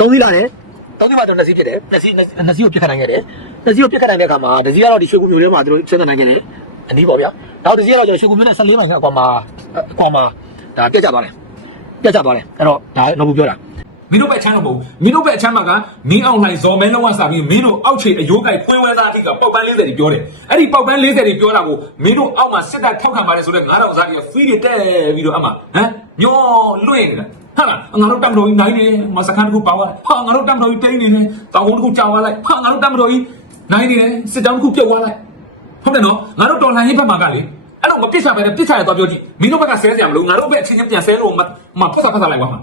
သုံးစီးလာတယ်သုံးစီးမှာတော့နှစ်စီးဖြစ်တယ်နှစ်စီးနှစ်စီးကိုပြစ်ခတ်နိုင်ခဲ့တယ်နှစ်စီးကိုပြစ်ခတ်နိုင်တဲ့အခါမှာတစ်စီးကတော့ဒီရွှေကူမျိုးထဲမှာသူတို့ဆွဲခတ်နိုင်ခဲ့တယ်အနည်းပေါ့ဗျာနောက်တစ်စီးကတော့ကျွန်တော်ရွှေကူမျိုးနဲ့14မိုင်ကအကွာမှာအကွာမှာဒါပြတ်ကျသွားတယ်ပြတ်ကျသွားတယ်အဲ့တော့ဒါတော့ဘူးပြောတာမင်းတို့ဘက်အချမ်းတော့မဟုတ်ဘူးမင်းတို့ဘက်အချမ်းမှာကမင်းအောင်လှိုင်ဇော်မဲလုံးဝစပြီးမင်းတို့အောက်ခြေအယိုးကိုက်ဖွင့်ဝဲသားအထိကပေါက်ပန်း40တွေပြောတယ်အဲ့ဒီပေါက်ပန်း40တွေပြောတာကိုမင်းတို့အောက်မှာစစ်တပ်ထောက်ခံပါတယ်ဆိုတော့9000စားတွေကဖီးတွေတက်ပြီးတော့အမှဟမ်ညောလွင့်နေတာ ဟာလားငါတို့တမ်မတော်ကြီးနိုင်နေမစခန်းတစ်ခုပါသွားဟာငါတို့တမ်မတော်ကြီးတိတ်နေတယ်တောင်ကုန်းတစ်ခုကြာသွားလိုက်ဟာငါတို့တမ်မတော်ကြီးနိုင်နေတယ်စစ်တောင်းတစ်ခုပြုတ်သွားလိုက်ဟုတ်တယ်နော်ငါတို့တော်လှန်ရေးဘက်မှာကလေအဲ့တော့မပစ်ချပဲနဲ့ပစ်ချရတော့ပြောကြည့်မင်းတို့ဘက်ကဆဲစရာမလိုငါတို့ဘက်အချင်းချင်းပြန်ဆဲလို့မမဖတ်တာဖတ်တာလိုက်သွားမှာ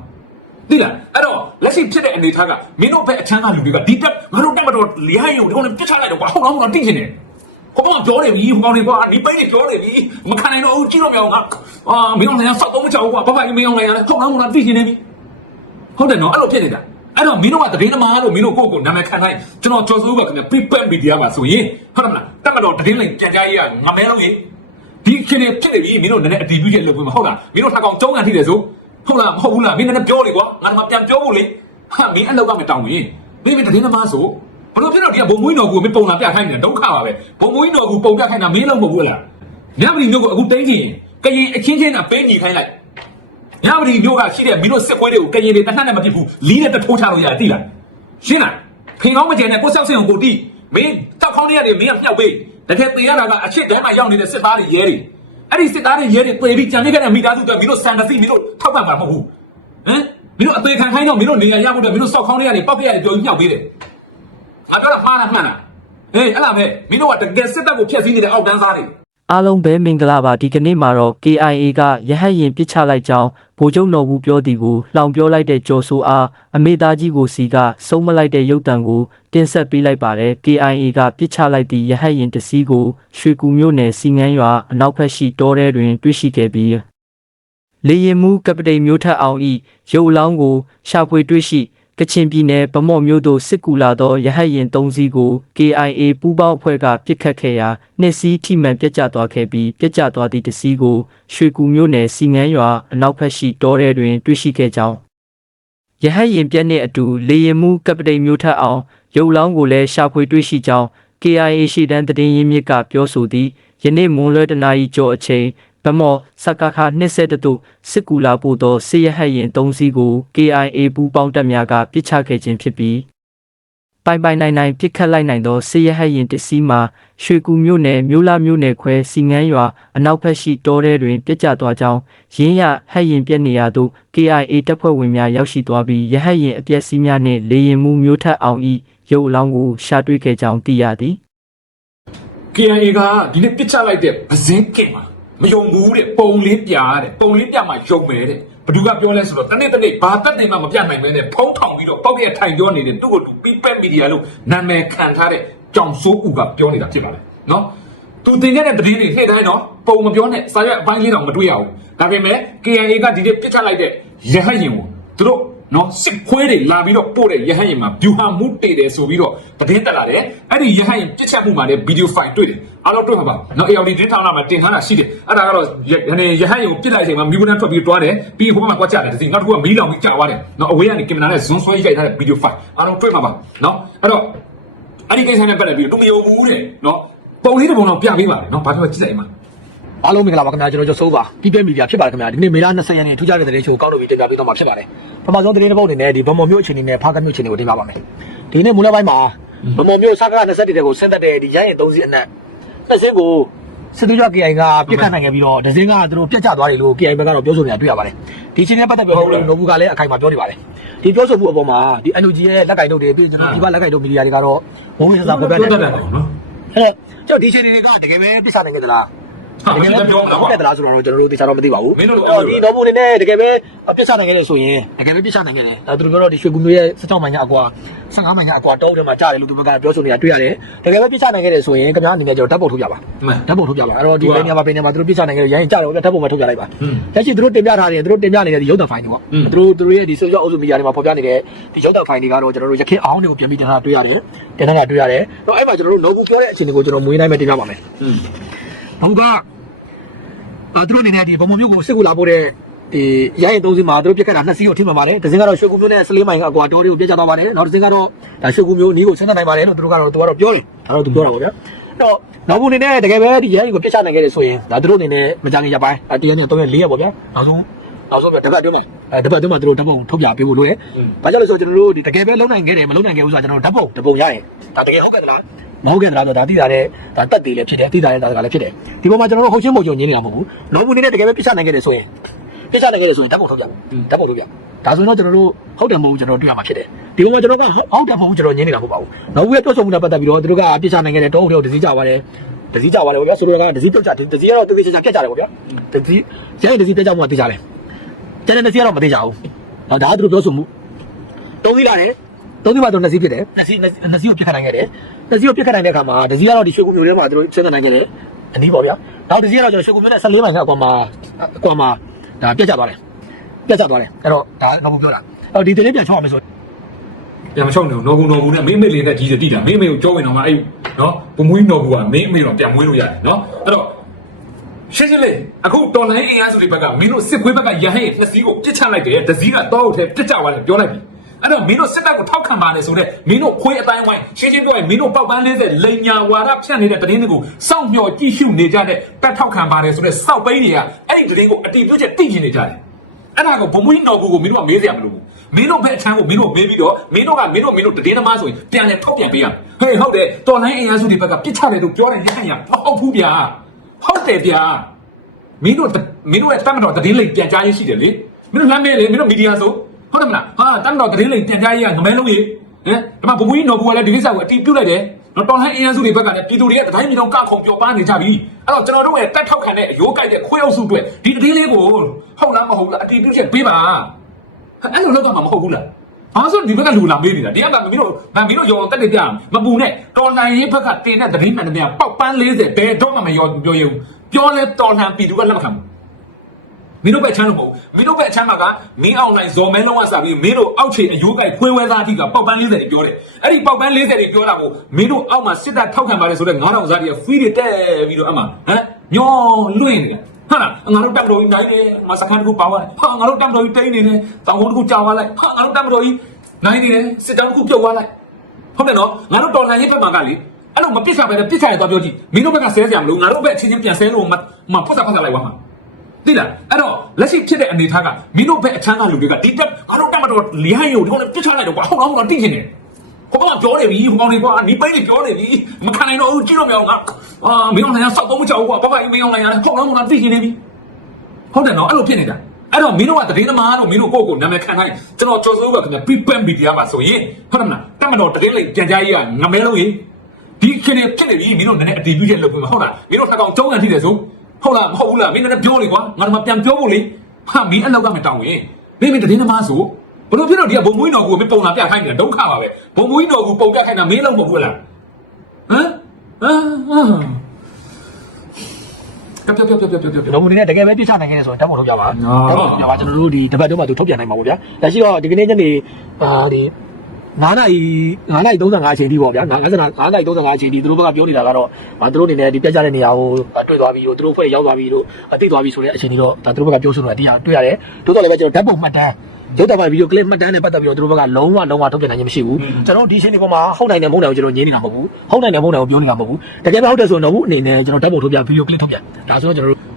သိလားအဲ့တော့လက်ရှိဖြစ်တဲ့အနေအထားကမင်းတို့ဘက်အချမ်းကလူတွေကဒီတက်ငါတို့တက်မတော်လျားရုံဒီကောင်နဲ့ပြစ်ချလိုက်တော့ကွာဟုတ်တော့မတော့တိကျင်တယ် ဟိုကောင်ပြောနေပြီဟိုကောင်တွေကွာဒီပိတ်တွေပြောနေပြီမခံနိုင်တော့ဘူးကြည့်တော့မရအောင်ငါအာမင်းအောင်လည်းစောက်တော့မချအောင်ကွာဘာဘာမင်းအောင်လည်းဟုတ်တော့မတော့တိကျင်နေပြီဟုတ်တယ်နော်အဲ့လိုဖြစ်နေတာအဲ့တော့မင်းတို့ကတည်င်းသမားလို့မင်းတို့ကိုယ့်ကိုနာမည်ခံနိုင်ကျွန်တော်ကျော်စိုးပါခင်ဗျ prepare media မှာဆိုရင်ဟုတ်တယ်မလားတက်မတော်တည်င်းလိုက်ပြန်ကြားရေးကငမဲလို့ရေဒီခင်နေဖြစ်နေပြီမင်းတို့လည်းအတီးပြည့်ရဲ့လုပ်ပြီးမဟုတ်လားမင်းတို့ထားကောင်ကျုံးကန်ထိတယ်ဆိုဟုတ်လားမဟုတ်ဘူးလားမင်းလည်းပြောလေကွာငါတို့ပြန်ပြောဖို့လေဟာမင်းအလောက်ကမတောင်းရင်မင်းမတည်င်းသမားဆို ဘလို့ဖြစ်တော့ဒီကဘုံမွေးတော်ကူမင်းပုံလာပြခိုင်းနေတာဒုက္ခပါပဲဘုံမွေးတော်ကူပုံပြခိုင်းတာမင်းလုံးမဟုတ်ဘူးလားညပတိမျိုးကိုအခုတင်းချင်ကရင်အချင်းချင်းကပေးညီခိုင်းလိုက်ညပတိမျိုးကရှိတဲ့မင်းတို့စစ်ပွဲတွေကိုကရင်တွေတနှက်နဲ့မဖြစ်ဘူးလီးနဲ့တထိုးချလို့ရတယ်သိလားရှင်းလားခင်ကောင်းမကျန်တဲ့ကိုဆောက်စင်ကိုကိုတိမင်းတောက်ခေါင်းလေးကနေမင်းကမြောက်ပေးတကယ်တေရတာကအချစ်တဲမှာရောက်နေတဲ့စစ်သားတွေရဲတွေအဲ့ဒီစစ်သားတွေရဲတွေပြေပြီးကြံနေခဲ့တဲ့မိသားစုတွေမင်းတို့စံတသိမင်းတို့ထောက်ပံ့မှာမဟုတ်ဘူးဟမ်မင်းတို့အသေးခံခိုင်းတော့မင်းတို့နေရာရဖို့အတွက်မင်းတို့စောက်ခေါင်းတွေကနေပောက်ပြရတယ်ပြောပြီးညှောက်ပေးတယ် ငါပြောတာမှားလားမှန်လားဟေးအဲ့လားပဲမင်းတို့ကတကယ်စစ်တပ်ကိုဖျက်ဆီးနေတဲ့အောက်တန်းစားတွေအားလုံးပဲမင်္ဂလာပါဒီကနေ့မှာတော့ KIA ကရဟတ်ရင်ပစ်ချလိုက်ကြောင်းဗိုလ်ချုပ်တော်ဘူးပြောသည်ကိုလှောင်ပြောလိုက်တဲ့ကြော်ဆိုအားအမေသားကြီးကိုစီကစုံမလိုက်တဲ့ရုပ်တံကိုတင်ဆက်ပေးလိုက်ပါတယ် KIA ကပစ်ချလိုက်သည့်ရဟတ်ရင်တစ်စီးကိုရွှေကူမြို့နယ်စီငန်းရွာအနောက်ဘက်ရှိတောထဲတွင်တွေ့ရှိခဲ့ပြီးလေရင်မှုကပတိန်မျိုးထက်အောင်ဤရုပ်အလောင်းကိုရှာဖွေတွေ့ရှိ ကချင်ပြည်နယ်ဗမော့မြို့သို့စစ်ကူလာသောရဟတ်ရင်၃စီးကို KIA ပူးပေါင်းအဖွဲ့ကပစ်ခတ်ခဲ့ရာနှစ်စီးထိမှန်ပြတ်ကျသွားခဲ့ပြီးပြတ်ကျသွားသည့်တစ်စီးကိုရွှေကူမြို့နယ်စီငန်းရွာအနောက်ဘက်ရှိတောထဲတွင်တွေ့ရှိခဲ့ကြောင်းရဟတ်ရင်ပြက်နှင့်အတူလေရင်မှုကပတိန်မျိုးထက်အောင်ရုပ်လောင်းကိုလည်းရှာဖွေတွေ့ရှိကြောင်း KIA ရှိတန်းတည်င်းရင်းမြစ်ကပြောဆိုသည်ယနေ့မွန်လွဲတနာရီကျော်အချိန် ဗမော့စကခ20တို့စစ်ကူလာပို့သောစစ်ရဟတ်ရင်၃စီးကို KIA ပူးပေါင်းတပ်များကပစ်ချခဲ့ခြင်းဖြစ်ပြီးပိုင်ပိုင်နိုင်နိုင်ပစ်ခတ်လိုက်နိုင်သောစစ်ရဟတ်ရင်တစ်စီးမှာရွှေကူမြို့နယ်မြို့လာမြို့နယ်ခွဲစီငန်းရွာအနောက်ဘက်ရှိတောထဲတွင်ပြစ်ကျသွားကြောင်းရင်းရဟတ်ရင်ပြက်နေရာသို့ KIA တပ်ဖွဲ့ဝင်များရောက်ရှိသွားပြီးရဟတ်ရင်အပြက်စီးများနှင့်လေရင်မှုမျိုးထက်အောင်၏ရုပ်အလောင်းကိုရှာတွေ့ခဲ့ကြောင်းသိရသည် KIA ကဒီနေ့ပစ်ချလိုက်တဲ့ဗဇင်းကင်မှာ မယုံဘူးတဲ့ပုံလေးပြားတဲ့ပုံလေးပြမှာယုံမယ်တဲ့ဘသူကပြောလဲဆိုတော့တနေ့တနေ့ဘာတက်တယ်မှမပြနိုင်ပဲနဲ့ဖုံးထောင်ပြီးတော့ပောက်ရက်ထိုင်ပြောနေတဲ့သူ့ကိုသူပီပက်မီဒီယာလို့နာမည်ခံထားတဲ့ကြောင်စိုးဦးကပြောနေတာဖြစ်ပါလေနော်သူတင်ခဲ့တဲ့သတင်းတွေနေ့တိုင်းနော်ပုံမပြောနဲ့စာရွက်အပိုင်းလေးတော့မတွေ့ရဘူးဒါပေမဲ့ KIA ကဒီနေ့ပစ်ချလိုက်တဲ့ရဟတ်ရင်ကိုသူတို့ နော်စစ်ခွေးတွေလာပြီးတော့ပို့တဲ့ရဟတ်ရင်မှာဗျူဟာမှုတည်တယ်ဆိုပြီးတော့သတင်းတက်လာတယ်အဲ့ဒီရဟတ်ရင်ပြစ်ချက်မှုမှာလည်းဗီဒီယိုဖိုင်တွေ့တယ်အားလုံးတွေ့မှာပါနော် AOD တင်းထောင်လာမှာတင်ထားတာရှိတယ်အဲ့ဒါကတော့ရဟန်ရဟတ်ရင်ကိုပြစ်လိုက်ချိန်မှာမီးဘူးနဲ့ထွက်ပြီးတွားတယ်ပြီးဟိုဘက်မှာကွက်ကြတယ်ဒီနောက်တစ်ခုကမီးလောင်ပြီးကြာသွားတယ်နော်အဝေးကနေကင်မရာနဲ့ဇွန်းဆွဲရိုက်ထားတဲ့ဗီဒီယိုဖိုင်အားလုံးတွေ့မှာပါနော်အဲ့တော့အဲ့ဒီကိစ္စနဲ့ပတ်သက်ပြီးတော့သူမယုံဘူးတဲ့နော်ပုံလေးတစ်ပုံတော့ပြပေးပါလေနော်ဘာဖြစ်လဲကြည့်လိုက်မှာ အားလုံးမင်္ဂလာပါခင်ဗျာကျွန်တော်ကျော်စိုးပါပြည်ပမီဒီယာဖြစ်ပါတယ်ခင်ဗျာဒီနေ့မေလ20ရက်နေ့ထူးခြားတဲ့သတင်းချိုးကောက်လို့ပြီးတင်ပြပေးတော့မှာဖြစ်ပါတယ်ပထမဆုံးသတင်းတစ်ပုဒ်အနေနဲ့ဒီဗမော်မျိုးအခြေအနေနဲ့ဖားကမျိုးအခြေအနေကိုတင်ပြပါမယ်ဒီနေ့မူလပိုင်းမှာဗမော်မျိုးစကား21တဲ့ကိုဆင်းသက်တဲ့ဒီရိုင်းရင်3စီးအနက်နှစ်စင်းကိုစစ်သေးကြ KI ကပြစ်ခတ်နိုင်ခဲ့ပြီးတော့ဒဇင်းကသူတို့ပြတ်ကျသွားတယ်လို့ KI ဘက်ကတော့ပြောဆိုနေတာတွေ့ရပါတယ်ဒီအခြေအနေနဲ့ပတ်သက်ပြီးတော့နိုဘူးကလည်းအခိုင်အမာပြောနေပါတယ်ဒီပြောဆိုမှုအပေါ်မှာဒီ NUG ရဲ့လက်ကင်တို့တွေပြီးကျွန်တော်ဒီဘက်လက်ကင်တို့မီဒီယာတွေကတော့ဘုံဝင်စားပေါ်ပြတယ်တက်တယ်နော်အဲ့တော့ကျွန်တော်ဒီအခြေအနေတွေကတကယ်ပဲပြစ်စားနိုင်ခဲ့သလား ဟာမင်းလည်းပြောမှာလားကွာတက်သလားဆိုတော့ကျွန်တော်တို့တရားတော့မသိပါဘူးမင်းတို့တော့ဒီတော့ဘုံနေနဲ့တကယ်ပဲအပြစ်ချနိုင်ခဲ့တယ်ဆိုရင်တကယ်ပဲပြစ်ချနိုင်ခဲ့တယ်ဒါသူတို့ပြောတော့ဒီရွှေကူမျိုးရဲ့16မိုင်ညအကွာ15မိုင်ညအကွာတောင်းတယ်မှာကြားတယ်လို့သူကပြောဆိုနေတာတွေ့ရတယ်တကယ်ပဲပြစ်ချနိုင်ခဲ့တယ်ဆိုရင်ခင်ဗျားအနေနဲ့ကျွန်တော်ဓာတ်ပုံထုတ်ပြပါဓာတ်ပုံထုတ်ပြပါအဲ့တော့ဒီဘယ်နေရာမှာဘယ်နေရာမှာသူတို့ပြစ်ချနိုင်ခဲ့တယ်ရိုင်းကြားတယ်ဗျဓာတ်ပုံပဲထုတ်ပြလိုက်ပါလက်ရှိသူတို့တင်ပြထားတယ်သူတို့တင်ပြနေတဲ့ဒီရုပ်သံဖိုင်တွေပေါ့သူတို့သူတို့ရဲ့ဒီ social အုပ်စုမီဒီယာတွေမှာဖော်ပြနေတဲ့ဒီရုပ်သံဖိုင်တွေကတော့ကျွန်တော်တို့ရခင်အောင်တွေကိုပြန်ပြီးတင်ထားတွေ့ရတယ်တင်ထားတာတွေ့ရတယ်တော့အဲ့မှာကျွန်တော်တို့ notebook ပြောတဲ့အချိန်တွေကိုကျွန်တော်မွေးနိုင်မဲ့တင်ပြပါမယ် อืมဘုကအာသူတို့အနေနဲ့ဒီဗမာမျိုးကိုစစ်ကူလာပို့တဲ့ဒီရိုင်းရင်သုံးစီးမှာသူတို့ပြက်ခတ်တာနှစ်စီးကိုထိမှန်ပါတယ်တစ်စင်းကတော့ရွှေကူမျိုးနဲ့14မိုင်ကအကွာတိုးတွေကိုပြက်ချသွားပါတယ်နောက်တစ်စင်းကတော့ဒါရွှေကူမျိုးနီးကိုဆင်းသက်နိုင်ပါတယ်လို့သူတို့ကတော့သူကတော့ပြောတယ်ဒါတော့သူပြောတာပေါ့ဗျာတော့နောက်ဘူးအနေနဲ့တကယ်ပဲဒီရိုင်းကိုပြက်ချနိုင်ခဲ့တယ်ဆိုရင်ဒါသူတို့အနေနဲ့မကြခင်ရပိုင်းတရက်နဲ့3ရက်4ရက်ပေါ့ဗျာနောက်ဆုံးနောက်ဆုံးပြတပတ်အတွင်းမှာအဲတပတ်အတွင်းမှာသူတို့ဓာတ်ပုံထုတ်ပြပေးဖို့လိုတယ်။ဘာကြောင့်လဲဆိုတော့ကျွန်တော်တို့ဒီတကယ်ပဲလုံနိုင်ခဲ့တယ်မလုံနိုင်ခဲ့ဘူးဆိုတော့ကျွန်တော်တို့ဓာတ်ပုံဓာတ်ပုံရရင်ဒါတကယ်ဟုတ်ကဲ့သလား မဟုတ်ကဲ့သလားဆိုတော့ဒါသိတာတဲ့ဒါတက်သေးလည်းဖြစ်တယ်သိတာလည်းဒါကလည်းဖြစ်တယ်ဒီပေါ်မှာကျွန်တော်တို့ဟုတ်ချင်းမုံကြုံညင်းနေတာမဟုတ်ဘူးနောက်ဘူးအနေနဲ့တကယ်ပဲပြစ်ချနိုင်ခဲ့တယ်ဆိုရင်ပြစ်ချနိုင်ခဲ့တယ်ဆိုရင်ဓာတ်ပုံထုတ်ပြဓာတ်ပုံထုတ်ပြဒါဆိုရင်တော့ကျွန်တော်တို့ဟုတ်တယ်မဟုတ်ဘူးကျွန်တော်တို့တွေ့ရမှာဖြစ်တယ်ဒီပေါ်မှာကျွန်တော်ကဟုတ်တယ်မဟုတ်ဘူးကျွန်တော်ညင်းနေတာမဟုတ်ပါဘူးနောက်ဘူးရဲ့တွတ်ဆုံမှုနဲ့ပတ်သက်ပြီးတော့သူတို့ကပြစ်ချနိုင်ခဲ့တယ်တောဟုတ်တယ်ဒစီကြပါတယ်ဒစီကြပါတယ်ဗျာဆိုတော့ကဒစီပြုတ်ချဒစီကတော့တူတူချာချာပြတ်ကြတယ်ဗျာဒစီကျန်ဒစီပြတ်ကြမှာသိကြတယ်ကျန်တဲ့ဒစီကတော့မသိကြဘူးနော်ဒါကသူတို့ပြောဆိုမှုတုံးသီးလာတယ် တုံးသီးမှာတော့နှစ်စီးဖြစ်တယ်နှစ်စီးနှစ်စီးကိုပြစ်ခတ်နိုင်ခဲ့တယ်နှစ်စီးကိုပြစ်ခတ်နိုင်တဲ့အခါမှာဒစီကတော့ဒီရွှေကူမျိုးထဲမှာသူတို့ဆင်းသက်နိုင်ခဲ့တယ်အနည်းပေါ့ဗျာနောက်ဒစီကတော့ကျွန်တော်ရွှေကူမျိုးနဲ့14မိုင်ကအကွာမှာအကွာမှာဒါပြတ်ကြသွားတယ်ပြတ်ကြသွားတယ်အဲ့တော့ဒါငါဘူးပြောတာအဲ့တော့ဒီတင်းလေးပြန်ချောက်အောင်မယ်ဆိုပြန်မချောက်နေဘူးနော်ဘူးနော်ဘူးနဲ့မင်းမေလေးနဲ့ကြီးစတိတာမင်းမေကိုကြောဝင်တော့မှအဲ့နော်ဘမွေးနော်ဘူးကမင်းမေတော့ပြန်မွေးလို့ရတယ်နော်အဲ့တော့ရှင်းရှင်းလေးအခုတော်လိုင်းအင်အားစုတွေဘက်ကမင်းတို့စစ်ခွေးဘက်ကရဟဲ့နှစ်စီးကိုပြစ်ချလိုက်တယ်တစည်းကတော့ထဲပြစ်ကြသွားတယ်ပြောလိုက်ပြီ အဲ့တော့မင်းတို့စစ်တပ်ကိုထောက်ခံပါလေဆိုတော့မင်းတို့ခွေးအတိုင်းဝိုင်းရှင်းရှင်းပြောရင်မင်းတို့ပောက်ပန်း40လိန်ညာဝါဒဖြန့်နေတဲ့တရင်တွေကိုစောင့်မျှော်ကြည့်ရှုနေကြတဲ့တပ်ထောက်ခံပါတယ်ဆိုတော့စောက်ပိန်းတွေကအဲ့ဒီတရင်ကိုအတီးပြုတ်ချက်သိကျင်နေကြတယ်အဲ့ဒါကိုဘုံမွေးတော်ကူကိုမင်းတို့ကမေးစရာမလိုဘူးမင်းတို့ဘက်အချမ်းကိုမင်းတို့မေးပြီးတော့မင်းတို့ကမင်းတို့မင်းတို့တည်င်းသမားဆိုရင်ပြန်လဲထုတ်ပြန်ပေးရမယ်ဟေးဟုတ်တယ်တော်လိုင်းအင်အားစုတွေဘက်ကပြစ်ချတယ်လို့ပြောတယ်လက်ခံရမဟုတ်ဘူးဗျာဟုတ်တယ်ဗျာမင်းတို့မင်းတို့ရဲ့တတ်မတော်တည်င်းလိမ်ပြန်ကြားရေးရှိတယ်လေမင်းတို့လမ်းမေးလေမင်းတို့မီဒီယာဆို ဟုတ်တယ်မလားဟာတတ်မတော်တည်င်းလိမ်ပြန်ကြားရေးကငမဲလုံးကြီးဟမ်ဒီမှာဘုံမွေးတော်ကူကလည်းဒီကိစ္စကိုအတီးပြုတ်လိုက်တယ်နော်တော်လိုင်းအင်အားစုတွေဘက်ကလည်းပြည်သူတွေကတိုင်းပြည်လုံးကခုံပြောပန်းနေကြပြီအဲ့တော့ကျွန်တော်တို့ရဲ့တက်ထောက်ခံတဲ့အယိုးကြိုက်တဲ့ခွေးအုပ်စုတွေဒီတည်င်းလေးကိုဟုတ်လားမဟုတ်လားအတီးပြုတ်ချက်ပေးပါအဲ့လိုလောက်တော့မှမဟုတ်ဘူးလားဘာလို့ဒီဘက်ကလူလာမေးနေတာတရားကမင်းတို့မမင်းတို့ရောတက်တက်ပြမပူနဲ့တော်လှန်ရေးဘက်ကတင်တဲ့သတင်းမှန်တယ်များပေါက်ပန်း40ဘယ်တော့မှမရောပြောရဘူးပြောလဲတော်လှန်ပြည်သူကလက်မခံဘူး မင်းတို့ဘက်ချမ်းလို့မဟုတ်မင်းတို့ဘက်ချမ်းမှာကမင်းအောင်လိုက်ဇော်မဲလုံးဝစပြီးမင်းတို့အောက်ခြေအယိုးကိုက်ခွေးဝဲသားအထိကပေါက်ပန်း40တွေပြောတယ်အဲ့ဒီပေါက်ပန်း40တွေပြောတာကိုမင်းတို့အောက်မှာစစ်တပ်ထောက်ခံပါတယ်ဆိုတော့9000စားတွေကဖီးတွေတက်ပြီးတော့အမှဟမ်ညောလွင့်နေတယ်ဟာလားငါတို့တက်တော်ကြီးနိုင်တယ်မစခန်းတကူပါသွားတယ်ဟာငါတို့တက်တော်ကြီးတိတ်နေတယ်တောင်ကုန်းတကူကြာသွားလိုက်ဟာငါတို့တက်တော်ကြီးနိုင်နေတယ်စစ်တောင်းတကူပြုတ်သွားလိုက်ဟုတ်တယ်နော်ငါတို့တော်လှန်ရေးဘက်မှာကလေအဲ့လိုမပစ်ချပဲပစ်ချရတော့ပြောကြည့်မင်းတို့ဘက်ကဆဲစရာမလိုငါတို့ဘက်အချင်းချင်းပြန်ဆဲလို့မမဖတ်တာဖတ်တာလိုက်ဝါမှာ သိလားအဲ့တော့လက်ရှိဖြစ်တဲ့အနေအထားကမင်းတို့ဘက်အချမ်းကလူတွေကဒီတက်ငါတို့တက်မတော်လျဟန်ရုံဒီကောင်လည်းပစ်ချလိုက်တော့ကွာဟုတ်တော့ဟုတ်တော့တိကျင်နေဟိုကောင်ပြောနေပြီဟိုကောင်တွေကွာနီးပိန်းတွေပြောနေပြီမခံနိုင်တော့ဘူးကြည့်တော့မရအောင်ငါအာမင်းအောင်လည်းစောက်တော့မချောက်ကွာဘာဘာမင်းအောင်လည်းဟုတ်တော့ဟုတ်တော့တိကျင်နေပြီဟုတ်တယ်နော်အဲ့လိုဖြစ်နေတာအဲ့တော့မင်းတို့ကတည်င်းသမားတို့မင်းတို့ကိုယ့်ကိုယ်နာမည်ခံထားရင်ကျွန်တော်ကြော်စိုးကခင်ဗျာ prepare media မှာဆိုရင်ဟုတ်တယ်မလားတတ်မတော်တည်င်းလိုက်ပြန်ကြားရေးကငမဲလုံးကြီးဒီခင်းနေဖြစ်နေပြီမင်းတို့နည်းနည်းအတီးပြုချက်လုပ်ပြီးမှဟုတ်လားမင်းတို့ထက်ကောင်ကျုံးကန်ထိတယ်ဆို ဟုတ်လားမဟုတ်ဘူးလားမင်းနည်းနည်းပြောလေကွာငါတို့မှပြန်ပြောဖို့လေဟာမင်းအဲ့လောက်ကမတောင်းရင်မင်းမင်းတည်င်းသမားဆိုဘလို့ဖြစ်တော့ဒီကဘုံမွေးတော်ကိုမင်းပုံလာပြခိုင်းနေတာဒုက္ခပါပဲဘုံမွေးတော်ကိုပုံပြခိုင်းတာမင်းလုံးမဟုတ်ဘူးလားဟမ်အာပြပြပြပြပြပြပြလုံးမနေနဲ့တကယ်ပဲပြစ်ချနိုင်ခဲ့တယ်ဆိုရင်ဓာတ်ပုံထုတ်ကြပါအာဓာတ်ပုံထုတ်ကြပါကျွန်တော်တို့ဒီတပတ်တုန်းမှသူထုတ်ပြန်နိုင်မှာပေါ့ဗျာဒါရှိတော့ဒီကနေ့ညနေအာဒီ 9နာရီ9နာရီ35အချိန်ဒီပေါ့ဗျာ9နာရီ9နာရီ35အချိန်ဒီသူတို့ဘက်ကပြောနေတာကတော့ဟာသူတို့အနေနဲ့ဒီပြတ်ကြတဲ့နေရာကိုတွေ့သွားပြီးတော့သူတို့ဖွဲ့ရောက်သွားပြီးတော့အသိသွားပြီးဆိုတဲ့အချိန်ဒီတော့ဒါသူတို့ဘက်ကပြောဆိုနေတာတရားတွေ့ရတယ်တိုးတော့လည်းပဲကျွန်တော်ဓာတ်ပုံမှတ်တမ်းရုပ်တော်ပိုင်းဗီဒီယိုကလစ်မှတ်တမ်းနဲ့ပတ်သက်ပြီးတော့သူတို့ဘက်ကလုံးဝလုံးဝထုတ်ပြန်နိုင်ခြင်းမရှိဘူးကျွန်တော်ဒီအချိန်ဒီပေါ်မှာဟုတ်နိုင်တဲ့မဟုတ်နိုင်ကိုကျွန်တော်ညင်းနေတာမဟုတ်ဘူးဟုတ်နိုင်တဲ့မဟုတ်နိုင်ကိုပြောနေတာမဟုတ်ဘူးတကယ်ပဲဟုတ်တယ်ဆိုရင်တော့ဘူးအနေနဲ့ကျွန်တော်ဓာတ်ပုံထုတ်ပြန်ဗီဒီယိုကလစ်ထုတ်ပြန်ဒါဆိုတော့ကျွန်တော်တို့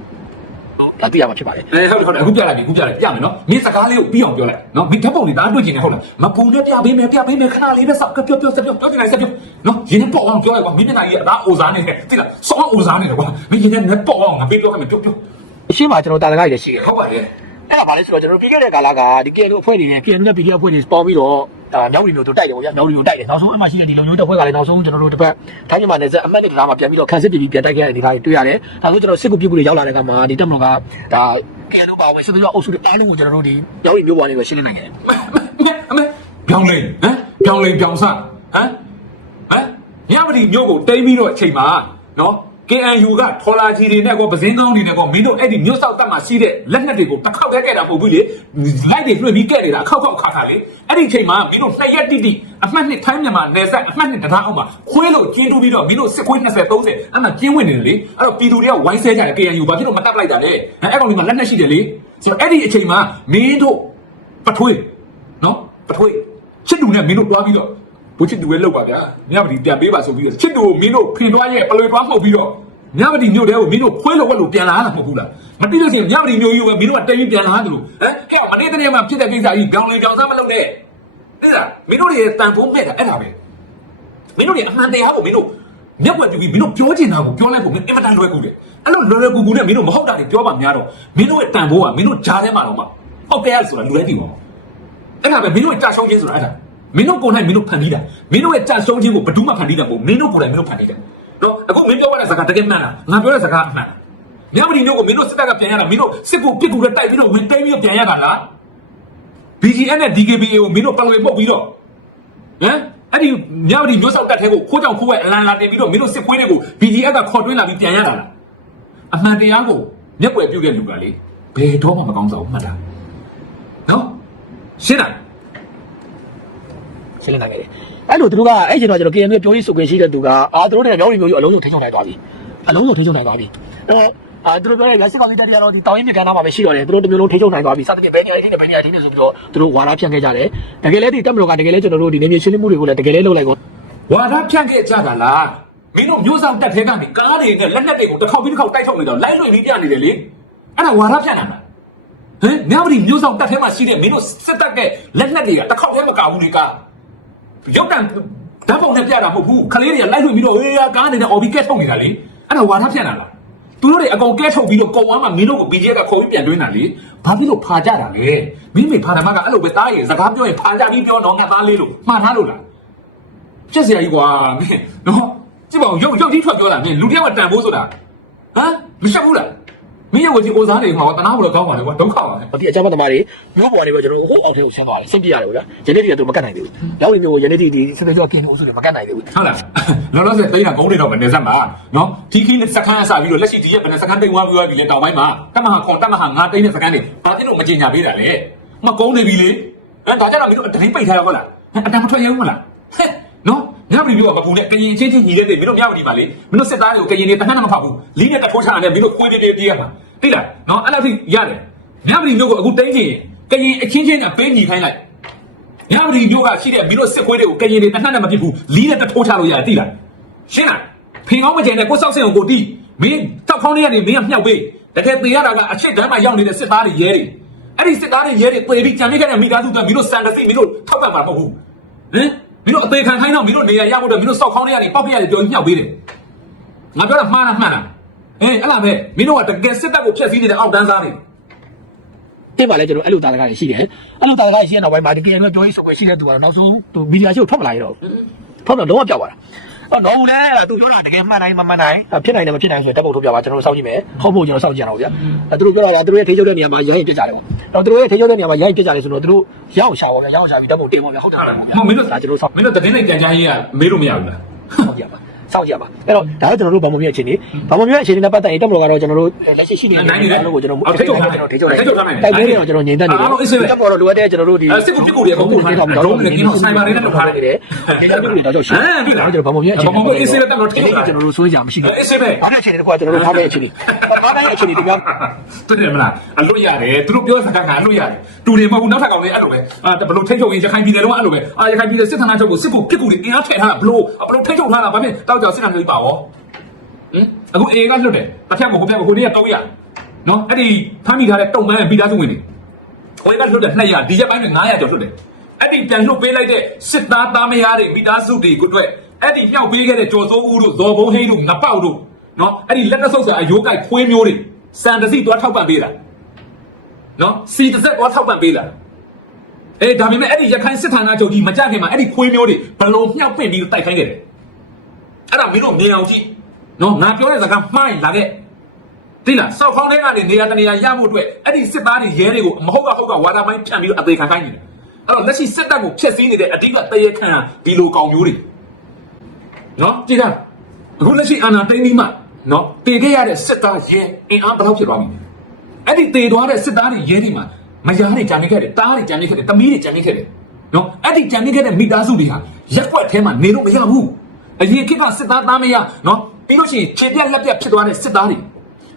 ဒါသိရမှာဖြစ်ပါတယ်အဲဟုတ်တယ်ဟုတ်တယ်အခုပြလိုက်ပြီအခုပြလိုက်ပြမယ်နော်မင်းစကားလေးကိုပြီးအောင်ပြောလိုက်နော်မင်းဓာတ်ပုံတွေဒါတွေ့ချင်တယ်ဟုတ်လားမပူနဲ့ပြပေးမယ်ပြပေးမယ်ခဏလေးပဲစောက်ကပြောပြောစပြောပြောချင်တယ်စပြောနော်ရင်းနဲ့ပေါ့အောင်ပြောလိုက်ကွာမင်းမျက်နှာကြီးကဒါအိုစားနေတယ်တိလားစောင်းအိုစားနေတယ်ကွာမင်းရင်းနဲ့နဲ့ပေါ့အောင်ငါပေးပြောခိုင်းမယ်ပြောပြောအရှင်းမှာကျွန်တော်တာလကားရည်ရှိတယ်ဟုတ်ပါလေအဲ့ဒါဘာလဲဆိုတော့ကျွန်တော်ပြီးခဲ့တဲ့ကာလကဒီ KNU အဖွဲ့တွေနဲ့ KNU နဲ့ PDF အဖွဲ့တွေပေါင်းပြီးတော့ ဒါမြောက်ရီမျိုးတို့တိုက်တယ်ပေါ့ဗျာမြောက်ရီမျိုးတိုက်တယ်နောက်ဆုံးအမှရှိတဲ့ဒီလုံညုံတပ်ဖွဲ့ကလည်းနောက်ဆုံးကျွန်တော်တို့တစ်ပတ်ထိုင်းမြန်မာနယ်စပ်အမှတ်နဲ့တရားမှာပြန်ပြီးတော့ခန်းစစ်ပြည်ပြီးပြန်တိုက်ခဲ့တဲ့အနေအထားတွေတွေ့ရတယ်ဒါဆိုကျွန်တော်စစ်ကူပြုတ်ကူတွေရောက်လာတဲ့ကမှာဒီတပ်မတော်ကဒါ KNU ပါဝင်စစ်သွေးအုပ်စုတွေအားလုံးကိုကျွန်တော်တို့ဒီမြောက်ရီမျိုးပေါ်နေပြီးရှင်းလင်းနိုင်တယ်အမေပြောင်းလိမ့်ဟမ်ပြောင်းလိမ့်ပြောင်းဆဟမ်ဟမ်ညမတီမျိုးကိုတိမ့်ပြီးတော့အချိန်မှာနော် KNU ကထော်လာကြီးတွေနဲ့ကောပစင်းကောင်းတွေနဲ့ကောမင်းတို့အဲ့ဒီမြို့ဆောက်တပ်မှာရှိတဲ့လက်နက်တွေကိုတစ်ခေါက်တည်းကဲတာမဟုတ်ဘူးလေလိုက်တွေလွှင့်ပြီးကဲနေတာအခေါက်ခေါက်ခါခါလေအဲ့ဒီအချိန်မှာမင်းတို့နှစ်ရက်တိတိအမှတ်နှစ်ထိုင်းမြန်မာနယ်စပ်အမှတ်နှစ်တရားအောင်မှာခွေးလို့ကျင်းတူးပြီးတော့မင်းတို့စစ်ခွေး20 30အဲ့မှာကျင်းဝင်နေတယ်လေအဲ့တော့ပြည်သူတွေကဝိုင်းဆဲကြတယ် KNU ဘာဖြစ်လို့မတပ်လိုက်တာလဲအဲ့ကောင်ဒီမှာလက်နက်ရှိတယ်လေဆိုတော့အဲ့ဒီအချိန်မှာမင်းတို့ပထွေးနော်ပထွေးချစ်တူနဲ့မင်းတို့တွားပြီးတော့ ဘုချစ်တူပဲလောက်ပါဗျာမြမတီပြန်ပေးပါဆိုပြီးတော့ချစ်တူကိုမင်းတို့ဖင်တွားရဲ့ပလွေတွားမှုတ်ပြီးတော့မြမတီမြို့တဲကိုမင်းတို့ခွဲလို့ဝက်လို့ပြန်လာတာမဟုတ်ဘူးလားမတိလို့ရှိရင်မြမတီမြို့ကြီးကိုပဲမင်းတို့ကတရင်ပြန်လာတယ်လို့ဟမ်ကဲမနေ့တနေ့မှဖြစ်တဲ့ကိစ္စကြီးကြောင်လင်ကြောင်စားမလုပ်နဲ့သိလားမင်းတို့တွေတန်ဖိုးမဲ့တာအဲ့ဒါပဲမင်းတို့တွေအမှန်တရားကိုမင်းတို့မျက်ွက်ပြပြီးမင်းတို့ပြောချင်တာကိုပြောလိုက်ဖို့မင်းအင်မတန်လွယ်ကူတယ်အဲ့လိုလွယ်လွယ်ကူကူနဲ့မင်းတို့မဟုတ်တာတွေပြောပါများတော့မင်းတို့ရဲ့တန်ဖိုးကမင်းတို့ဂျားထဲမှာတော့မှဟုတ်ကဲ့ဆိုတာလူတိုင်းသိပါဘူးအဲ့ဒါပဲမင်းတို့ရဲ့ကြာရှုံးခြင်းဆိုတာအဲ့ဒါ မင်းတို့ကိုယ်တိုင်မင်းတို့ဖန်တီးတာမင်းတို့ရဲ့ကြာရှုံးခြင်းကိုဘယ်သူမှဖန်တီးတာမဟုတ်မင်းတို့ကိုယ်တိုင်မင်းတို့ဖန်တီးတယ်နော်အခုမင်းပြောရတဲ့စကားတကယ်မှန်လားငါပြောတဲ့စကားအမှန်လားမြမတီမျိုးကိုမင်းတို့စစ်တပ်ကပြန်ရတာမင်းတို့စစ်ကိုပြစ်ကူနဲ့တိုက်ပြီးတော့ဝင်တိုင်းပြီးတော့ပြန်ရတာလား BGN နဲ့ DKBA ကိုမင်းတို့ပလွေပုတ်ပြီးတော့ဟမ်အဲ့ဒီမြောက်ဒီမျိုးဆောက်တက်တဲ့ကိုခိုးကြောင်ခိုးဝဲအလန်လာတင်ပြီးတော့မင်းတို့စစ်ခွေးတွေကို BGF ကခေါ်တွင်းလာပြီးပြန်ရတာလားအမှန်တရားကိုမျက်ွယ်ပြုတ်တဲ့လူကလေဘယ်တော့မှမကောင်းစားဘူးမှတ်တာနော်ရှင်းလား ရှင်းလင်းနိုင်ခဲ့တယ်အဲ့လိုသူတို့ကအဲ့ချိန်တော့ကျွန်တော် KNU ပြောရေးဆိုခွင့်ရှိတဲ့သူကအာသူတို့တဲ့မြောင်းရီမျိုးကြီးအလုံးစုံထိန်းချုပ်နိုင်သွားပြီအလုံးစုံထိန်းချုပ်နိုင်သွားပြီအဲအာသူတို့ပြောတဲ့ရစစ်ကောင်စီတပ်တရားတော်ဒီတောင်းရင်မြကန်သားမှာပဲရှိတော့တယ်သူတို့တစ်မျိုးလုံးထိန်းချုပ်နိုင်သွားပြီစသဖြင့်ဘယ်နေရာထိန်းနေဘယ်နေရာထိန်းနေဆိုပြီးတော့သူတို့ဝါဒဖြန့်ခဲ့ကြတယ်တကယ်လည်းဒီတပ်မတော်ကတကယ်လည်းကျွန်တော်တို့ဒီနေမြေရှင်းလင်းမှုတွေကိုလည်းတကယ်လည်းလုပ်လိုက်ကောဝါဒဖြန့်ခဲ့ကြတာလားမင်းတို့မျိုးဆောင်တက်ထဲကနေကားတွေနဲ့လက်နက်တွေကိုတစ်ခေါက်ပြီးတစ်ခေါက်တိုက်ထုတ်နေတော့လိုက်လွင်ပြီးပြနေတယ်လေအဲ့ဒါဝါဒဖြန့်တာလားဟမ်မြောက်ဒီမျိုးဆောင်တက်ထဲမှာရှိတဲ့မင်းတို့စစ်တပ်ကလက်နက်တွေကတစ်ခေါက်တည်းမကဘူးလေကား ရုပ်တံဓာတ်ပုံနဲ့ပြတာမဟုတ်ဘူးခလေးတွေကလိုက်လွှင့်ပြီးတော့ဟေးကားနေတဲ့အော်ဘီကက်ထုတ်နေတာလေအဲ့ဒါဝါထဖြန့်တာလားသူတို့တွေအကောင်ကဲထုတ်ပြီးတော့ကုံဝမ်းမှာမင်းတို့ကို BJ ကခေါ်ပြီးပြန်တွင်းတာလေဘာဖြစ်လို့ဖာကြတာလဲမင်းမေဖာတယ်မကအဲ့လိုပဲတားရင်စကားပြောရင်ဖာကြပြီးပြောတော့ငါသားလေးလို့မှားထားလို့လားဖြစ်စရာကြီးကွာမင်းနော်ကြည့်ပါဦးရုပ်ရုပ်ကြီးထွက်ပြောတာမင်းလူတယောက်ကတန်ဖိုးဆိုတာဟမ်မရှက်ဘူးလား မင်းရဲ့ဝစီအိုစားတွေမှာတနာဖို့တော့ကောင်းပါလေကွာဒုက္ခပါပဲဒီအကြမ်းဖက်သမားတွေမျိုးပေါ်နေပဲကျွန်တော်ဟိုအောက်ထဲကိုဆင်းသွားတယ်စိတ်ပြရတယ်ဗျာယနေ့တည်းကသူမကတ်နိုင်သေးဘူးရောက်နေမျိုးကိုယနေ့တည်းဒီစစ်သေးကြောကင်းနေဦးဆိုတယ်မကတ်နိုင်သေးဘူးဟုတ်လားလောလောဆယ်တိတ်တာကုန်းတွေတော့မနေစက်မှာနော်ဒီခင်းစခန်းအစပြီးတော့လက်ရှိဒီရက်ဘယ်နဲ့စခန်းတိတ်ဝါပြီးသွားပြီလေတောင်ပိုင်းမှာတမဟာခွန်တမဟာငါတိတ်တဲ့စခန်းတွေဘာဖြစ်လို့မကျင်ညာပေးတာလဲမကုန်းနေပြီလေအဲဒါကြတော့မင်းတို့အတိုင်းပိတ်ထားရဟုတ်လားအတမ်းမထွက်ရဘူးမလားဟဲ့ နော်ညပရီပြောမပူနဲ့ကရင်ချင်းချင်းညီတဲ့တွေမင်းတို့ညပရီပါလေမင်းတို့စစ်သားတွေကိုကရင်တွေတခဏမဖောက်ဘူးလီးနဲ့တထိုးချရတယ်မင်းတို့ခွေးတွေတွေပြေးရမှာသိလားနော်အဲ့လောက်ထိရတယ်ညပရီမျိုးကိုအခုတိတ်ချင်ကရင်အချင်းချင်းကပေးညီခိုင်းလိုက်ညမဒီမျိုးကရှိတဲ့မင်းတို့စစ်ခွေးတွေကိုကရင်တွေတနှက်နဲ့မဖြစ်ဘူးလီးနဲ့တထိုးချလို့ရတယ်သိလားရှင်းလားဖင်ကောင်းမကျန်တဲ့ကိုစောက်စင်ကိုကိုတီးမင်းတောက်ခေါင်းလေးကနေမင်းကမြှောက်ပေးတကယ်သေရတာကအချစ်တန်းမှာရောက်နေတဲ့စစ်သားတွေရဲတွေအဲ့ဒီစစ်သားတွေရဲတွေသေပြီးကြံမိခဲ့တဲ့မိသားစုတွေမင်းတို့စံတသိမင်းတို့ထောက်ပံ့မှာမဟုတ်ဘူးဟင် မင်းတို့အသေးခံခိုင်းတော့မင်းတို့နေရာရဖို့တော့မင်းတို့စောက်ခေါင်းလေးကနေပောက်ပြရတယ်ပြောမြှောက်ပေးတယ်ငါပြောတာမှားလားမှန်လားအေးအဲ့လားပဲမင်းတို့ကတကယ်စစ်တပ်ကိုဖျက်ဆီးနေတဲ့အောက်တန်းသားတွေတင်ပါလေကျွန်တော်အဲ့လိုတာလကားတွေရှိတယ်အဲ့လိုတာလကားရှိတဲ့နောက်ပိုင်းမှာဒီ KNU ပြောရေးဆိုခွင့်ရှိတဲ့သူကတော့နောက်ဆုံးသူမီဒီယာရှိကိုထွက်မလာရတော့ဘူးထွက်တော့လုံးဝပြောက်သွားတာ အော်တော့ဘူးလေသူပြောတာတကယ်မှန်နိုင်မမှန်နိုင်ဖြစ်နိုင်တယ်မဖြစ်နိုင်ဆိုရင်တပ်ပုံထုတ်ပြပါကျွန်တော်တို့စောင့်ကြည့်မယ်ဟုတ်ဖို့ကျွန်တော်စောင့်ကြည့်ရအောင်ဗျာအဲသူတို့ပြောတာကသူတို့ရဲ့ထိချုပ်တဲ့နေရာမှာရိုင်းရင်ပြစ်ကြတယ်ပေါ့တော့သူတို့ရဲ့ထိချုပ်တဲ့နေရာမှာရိုင်းပြစ်ကြတယ်ဆိုတော့သူတို့ရအောင်ရှာပါဗျာရအောင်ရှာပြီးတပ်ပုံတင်ပါဗျာဟုတ်တယ်ဟုတ်ဗျာလားမင်းတို့ဒါကျွန်တော်စောင့်မင်းတို့တတင်းလိုက်ကြံကြရေးကမေးလို့မရဘူးလားစောင့်ကြည့်ရပါ စောင့်ကြည့်ရပါအဲ့တော့ဒါကကျွန်တော်တို့ဗမာမျိုးအခြေအနေဗမာမျိုးအခြေအနေနဲ့ပတ်သက်ရင်တပ်မတော်ကတော့ကျွန်တော်တို့လက်ရှိရှိနေတဲ့လို့ကိုကျွန်တော်ထိချုပ်ထားထိချုပ်ထားတိုက်ပွဲတွေတော့ကျွန်တော်ငြိမ်သက်နေတယ်တပ်မတော်တော့လိုအပ်တဲ့ကျွန်တော်တို့ဒီအဲစစ်ကူပြစ်ကူတွေအကုန်ပို့ထားတယ်ဒရုန်းတွေကင်းတော့ဆိုင်ဘာတွေနဲ့လုပ်ထားတယ်တယ်။ဒီလိုမျိုးတွေတော့ကြောက်ရှိဟမ်တွေ့လားကျွန်တော်ဗမာပြည်အခြေအနေဗမာပြည်အေးဆေးတဲ့တက်တော့ထိဒီထုတ်နေ့တာကျွန်တော်တို့စိုးစရာမရှိဘူးအေးဆေးပဲ။ဘာတဲ့အခြေအနေတကွာကျွန်တော်တို့ထားတဲ့အခြေအနေ။ဘာတဲ့အခြေအနေတကွာတွေ့တယ်မလားအလွတ်ရတယ်သူတို့ပြောစကားကအလွတ်ရတယ်တူတယ်မဟုတ်ဘူးနောက်ထပ်ကောင်လေးအဲ့လိုပဲအာဘလို့ထိတ်ချုပ်ရင်ရခိုင်ပြည်တယ်တော့အဲ့လိုပဲအာရခိုင်ပြည်တယ်စစ်ဌာနချုပ်ကိုစစ်ကူပြစ်ကူတွေအင်အားထည့်ထားတာဘလို့ဘလို့ထိတ်ချုပ်ထားတာဘာဖြစ်တောက်ကြောင်စစ်ဌာနချုပ်ပါရောဟင်အခုအေကလွတ်တယ်တစ်ဖက်ကိုဟိုဖက်ကိုဟိုနေ့က300နော်အဲ့ဒီဖမ်းမိထားတဲ့တုံမန်းပြီးသားစုဝင်တွေဟိုကလွတ်တယ်200ဒီရက်ပိုင်းမှာ900ကျော်လွတ်တယ်အဲ့ဒီပြန်လွတ်ပေးလိုက်တဲ့စစ်သားသားမယားတွေမိသားစုတွေကိုအတွက်အဲ့ဒီမြောက်ပေးခဲ့တဲ့ကြော်စိုးဦးတို့ဇော်ဘုံဟိန်းတို့ငပောက်တို့နော်အဲ့ဒီလက်တဆုပ်ဆရာအယိုးကိုက်ခွေးမျိုးတွေစံတစီတွားထောက်ပံ့ပေးတာနော်စီတစ်ဆက်တော့ထောက်ပံ့ပေးလာအေးဒါပေမဲ့အဲ့ဒီရခိုင်စစ်ဌာနချုပ်ကြီးမကြခင်မှာအဲ့ဒီခွေးမျိုးတွေဘလုံးမြောက်ပင့်ပြီးတိုက်ခိုင်းခဲ့တယ် အဲ့ဒါမင်းတို့မြင်အောင်ကြည့်နော်ငါပြောတဲ့စကားမှားရင်လာခဲ့တိလားစောက်ခေါင်းထဲကနေနေရာတနေရာရဖို့အတွက်အဲ့ဒီစစ်သားတွေရဲတွေကိုမဟုတ်ကဟုတ်ကဝါဒပိုင်းဖြန့်ပြီးတော့အသေးခံခိုင်းနေတယ်အဲ့တော့လက်ရှိစစ်တပ်ကိုဖျက်ဆီးနေတဲ့အဓိကတရေခံဒီလိုကောင်မျိုးတွေနော်ကြည့်တာအခုလက်ရှိအာဏာသိမ်းပြီးမှနော်တည်ခဲ့ရတဲ့စစ်သားရဲအင်အားဘယ်လောက်ဖြစ်သွားပြီလဲအဲ့ဒီတေသွားတဲ့စစ်သားတွေရဲတွေမှာမယားတွေကြံနေခဲ့တယ်တားတွေကြံနေခဲ့တယ်တမီးတွေကြံနေခဲ့တယ်နော်အဲ့ဒီကြံနေခဲ့တဲ့မိသားစုတွေဟာရက်ွက်ထဲမှာနေလို့မရဘူး အရင်ခေတ်ကစစ်သားသားမရနော်ပြီးလို့ရှိရင်ခြေပြက်လက်ပြက်ဖြစ်သွားတဲ့စစ်သားတွေ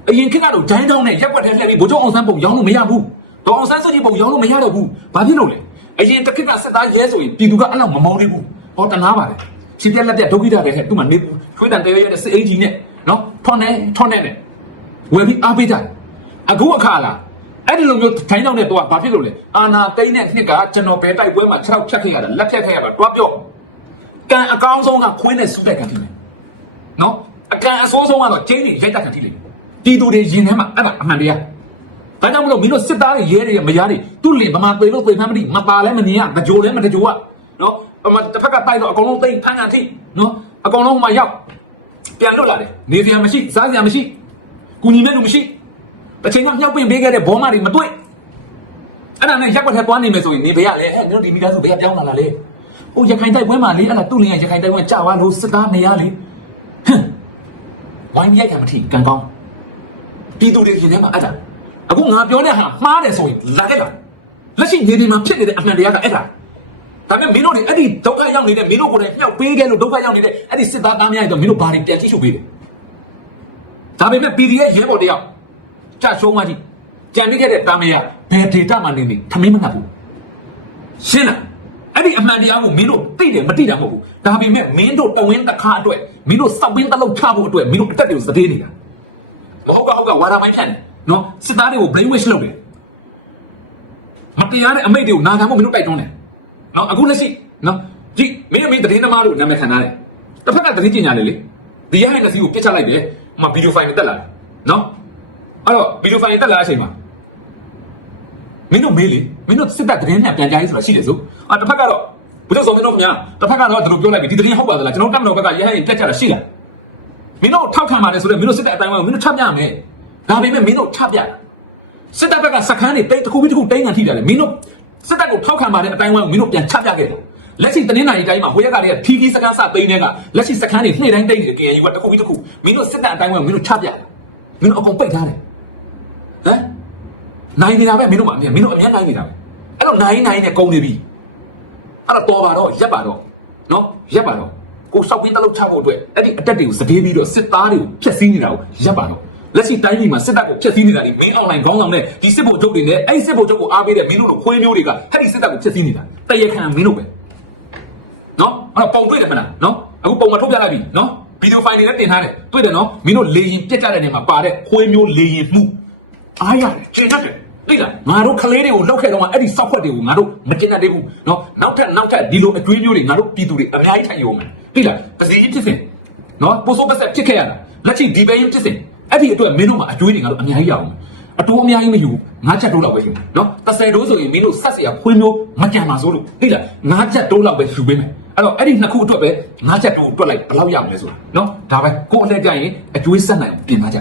အရင်ခေတ်ကတော့ဂျိုင်းတောင်းနဲ့ရက်ွက်ထဲလှည့်ပြီးဗိုလ်ချုပ်အောင်ဆန်းပုံရောင်းလို့မရဘူးဒေါ်အောင်ဆန်းစုကြည်ပုံရောင်းလို့မရတော့ဘူးဘာဖြစ်လို့လဲအရင်တစ်ခေတ်ကစစ်သားရဲဆိုရင်ပြည်သူကအဲ့လောက်မမောင်းသေးဘူးဟောတနာပါတယ်စီပြက်လက်ပြက်ဒုက္ခိတတွေဟဲ့သူ့မှာနေထွေးတန်တဲရဲတဲ့စစ်အင်ဂျီနဲ့နော်ထွန်နေထွန်နေနဲ့ဝယ်ပြီးအားပေးကြတယ်အခုအခါလားအဲ့ဒီလိုမျိုးထိုင်းတောင်းတဲ့တော့ဘာဖြစ်လို့လဲအာနာတိန်တဲ့နှစ်ကကျွန်တော်ပဲတိုက်ပွဲမှာ6ဖြတ်ခဲ့ရတာလက်ဖြတ်ခဲ့ရတာတွားပြော့ ကံအကောင်းဆုံးကခွင်းနဲ့စူးတဲ့ကံဖြစ်တယ်နော်အကံအစိုးဆုံးကတော့ကျင်းနေရိုက်တက်ခံထိလိမ့်မယ်တီတူတွေရင်ထဲမှာအဲ့ဒါအမှန်တရားဒါကြောင့်မလို့မင်းတို့စစ်သားတွေရဲတွေမရားတွေသူ့လေဗမာပေလို့ပေမှန်းမသိမပါလဲမမြင်ရမကြိုလဲမတကြိုရနော်ဗမာတစ်ဖက်ကတိုက်တော့အကုန်လုံးသိမ့်ဖန်ကန်ထိနော်အကုန်လုံးဟိုမှာရောက်ပြန်လွတ်လာတယ်နေစရာမရှိစားစရာမရှိကူညီမဲ့လူမရှိတစ်ချိန်ကမြောက်ပင်ပေးခဲ့တဲ့ဘောမတွေမတွေ့အဲ့ဒါနဲ့ရက်ွက်ထဲသွားနေမယ်ဆိုရင်နေဘေးရလေဟဲ့နင်တို့ဒီမိသားစုဘေးကပြောင်းလာလားလေ ဟိုရခိုင်တိုက်ပွဲမှာလေအဲ့ဒါသူ့လင်းရရခိုင်တိုက်ပွဲကြာသွားလို့စစ်သားနေရလေဟမ်ဝိုင်းရိုက်ခံမထီကံကောင်းပြည်သူတွေရှင်ထဲမှာအဲ့ဒါအခုငါပြောတဲ့ဟာမှားတယ်ဆိုရင်လာခဲ့တာလက်ရှိနေနေမှာဖြစ်နေတဲ့အမှန်တရားကအဲ့ဒါဒါပေမဲ့မင်းတို့တွေအဲ့ဒီဒုက္ခရောက်နေတဲ့မင်းတို့ကိုယ်တိုင်မြောက်ပေးခဲ့လို့ဒုက္ခရောက်နေတဲ့အဲ့ဒီစစ်သားသားများတွေတော့မင်းတို့ဘာတွေပြန်ကြည့်ရှုပေးတယ်ဒါပေမဲ့ PDF ရဲဘော်တယောက်ကြရှုံးမှကြီးကြံနေခဲ့တဲ့တာမယဘယ်ဒေတာမှနေနေထမင်းမနှက်ဘူးရှင်းလား အဲ့ဒီအမှန်တရားကိုမင်းတို့သိတယ်မသိတာမဟုတ်ဘူးဒါပေမဲ့မင်းတို့တဝင်းတစ်ခါအတွက်မင်းတို့စောက်ပင်းတစ်လုံးချဖို့အတွက်မင်းတို့အတက်တွေကိုစသေးနေတာဟုတ်ကဟုတ်ကဝါရမိုင်းဖြတ်တယ်နော်စစ်သားတွေကို brain wash လုပ်တယ်မတရားတဲ့အမိတ်တွေကိုနာခံဖို့မင်းတို့တိုက်တွန်းတယ်နော်အခုလက်ရှိနော်ကြည့်မင်းအမိတ်သတင်းသမားတို့နာမည်ခံထားတယ်တစ်ဖက်ကသတင်းကြညာတယ်လေဒီရဟန်းကစီကိုပြစ်ချလိုက်တယ်ဟိုမှာဗီဒီယိုဖိုင်တွေတက်လာတယ်နော်အဲ့တော့ဗီဒီယိုဖိုင်တွေတက်လာတဲ့အချိန်မှာ မင်းတို့မေးလေမင်းတို့စစ်တပ်သတင်းနဲ့ပြန်ကြားရေးဆိုတာရှိတယ်ဆိုအာတစ်ဖက်ကတော့ဘုရားဆောင်မင်းတို့ခင်ဗျာတစ်ဖက်ကတော့သူတို့ပြောလိုက်ပြီဒီသတင်းဟုတ်ပါသလားကျွန်တော်တက်မတော်ဘက်ကရဟန်းပြတ်ချတာရှိလားမင်းတို့ထောက်ခံပါတယ်ဆိုတော့မင်းတို့စစ်တပ်အတိုင်းဝိုင်းကိုမင်းတို့ချပြမယ်ဒါပေမဲ့မင်းတို့ချပြစစ်တပ်ဘက်ကစခန်းတွေတိတ်တစ်ခုပြီးတစ်ခုတိတ်ငံထိတယ်လေမင်းတို့စစ်တပ်ကိုထောက်ခံပါတယ်အတိုင်းဝိုင်းကိုမင်းတို့ပြန်ချပြခဲ့တယ်လက်ရှိတနင်္လာရီတိုင်းမှာဟိုရက်ကတွေကထီထီစကန်းစသိန်းတွေကလက်ရှိစခန်းတွေနေ့တိုင်းတိတ်နေတယ် KNU ကတစ်ခုပြီးတစ်ခုမင်းတို့စစ်တပ်အတိုင်းဝိုင်းကိုမင်းတို့ချပြတယ်မင်းတို့အကုန်ပိတ်ထားတယ်ဟမ် နိုင်နေတာပဲမင်းတို့မှမင်းတို့အများနိုင်နေတာပဲအဲ့တော့နိုင်နိုင်နဲ့ကုန်နေပြီအဲ့တော့တော်ပါတော့ရက်ပါတော့နော်ရက်ပါတော့ကိုစောက်ပြီးတလုံးချဖို့အတွက်အဲ့ဒီအတက်တွေကိုစတေးပြီးတော့စစ်သားတွေကိုဖျက်ဆီးနေတာကိုရပ်ပါတော့လက်ရှိတိုင်းပြည်မှာစစ်တပ်ကိုဖျက်ဆီးနေတာဒီမင်းအွန်လိုင်းခေါင်းဆောင်နဲ့ဒီစစ်ဗိုလ်ချုပ်တွေနဲ့အဲ့ဒီစစ်ဗိုလ်ချုပ်ကိုအားပေးတဲ့မင်းတို့လိုခွေးမျိုးတွေကအဲ့ဒီစစ်တပ်ကိုဖျက်ဆီးနေတာတရခံမင်းတို့ပဲနော်အဲ့တော့ပုံတွေ့တယ်မလားနော်အခုပုံမှာထုတ်ပြလိုက်ပြီနော်ဗီဒီယိုဖိုင်တွေလည်းတင်ထားတယ်တွေ့တယ်နော်မင်းတို့လေရင်ပြက်ကြတဲ့နေရာမှာပါတဲ့ခွေးမျိုးလေရင်မှု အားရတယ်ကျင်တတ်တယ်သိလားငါတို့ကလေးတွေကိုလှုပ်ခဲ့တော့မှအဲ့ဒီစောက်ခွက်တွေကိုငါတို့မကျင်တတ်သေးဘူးနော်နောက်ထပ်နောက်ထပ်ဒီလိုအကျွေးမျိုးတွေငါတို့ပြည်သူတွေအများကြီးထိုင်ရုံမယ်သိလားပစီဖြစ်စဉ်နော်ပိုဆိုးပတ်ဆက်ဖြစ်ခဲ့ရတာလက်ချိဒီပဲရင်ဖြစ်စဉ်အဲ့ဒီအတွက်မင်းတို့မှာအကျွေးတွေငါတို့အများကြီးရအောင်အတိုးအများကြီးမယူငါးချက်တိုးလောက်ပဲယူနော်30တိုးဆိုရင်မင်းတို့ဆက်เสียခွေးမျိုးမကြံပါစိုးလို့သိလားငါးချက်တိုးလောက်ပဲယူပေးမယ်အဲ့တော့အဲ့ဒီနှစ်ခုအတွက်ပဲငါးချက်တိုးတွက်လိုက်ဘယ်လောက်ရမလဲဆိုတာနော်ဒါပဲကိုယ်အလှည့်ကြရင်အကျွေးဆက်နိုင်ပြင်ပါကြ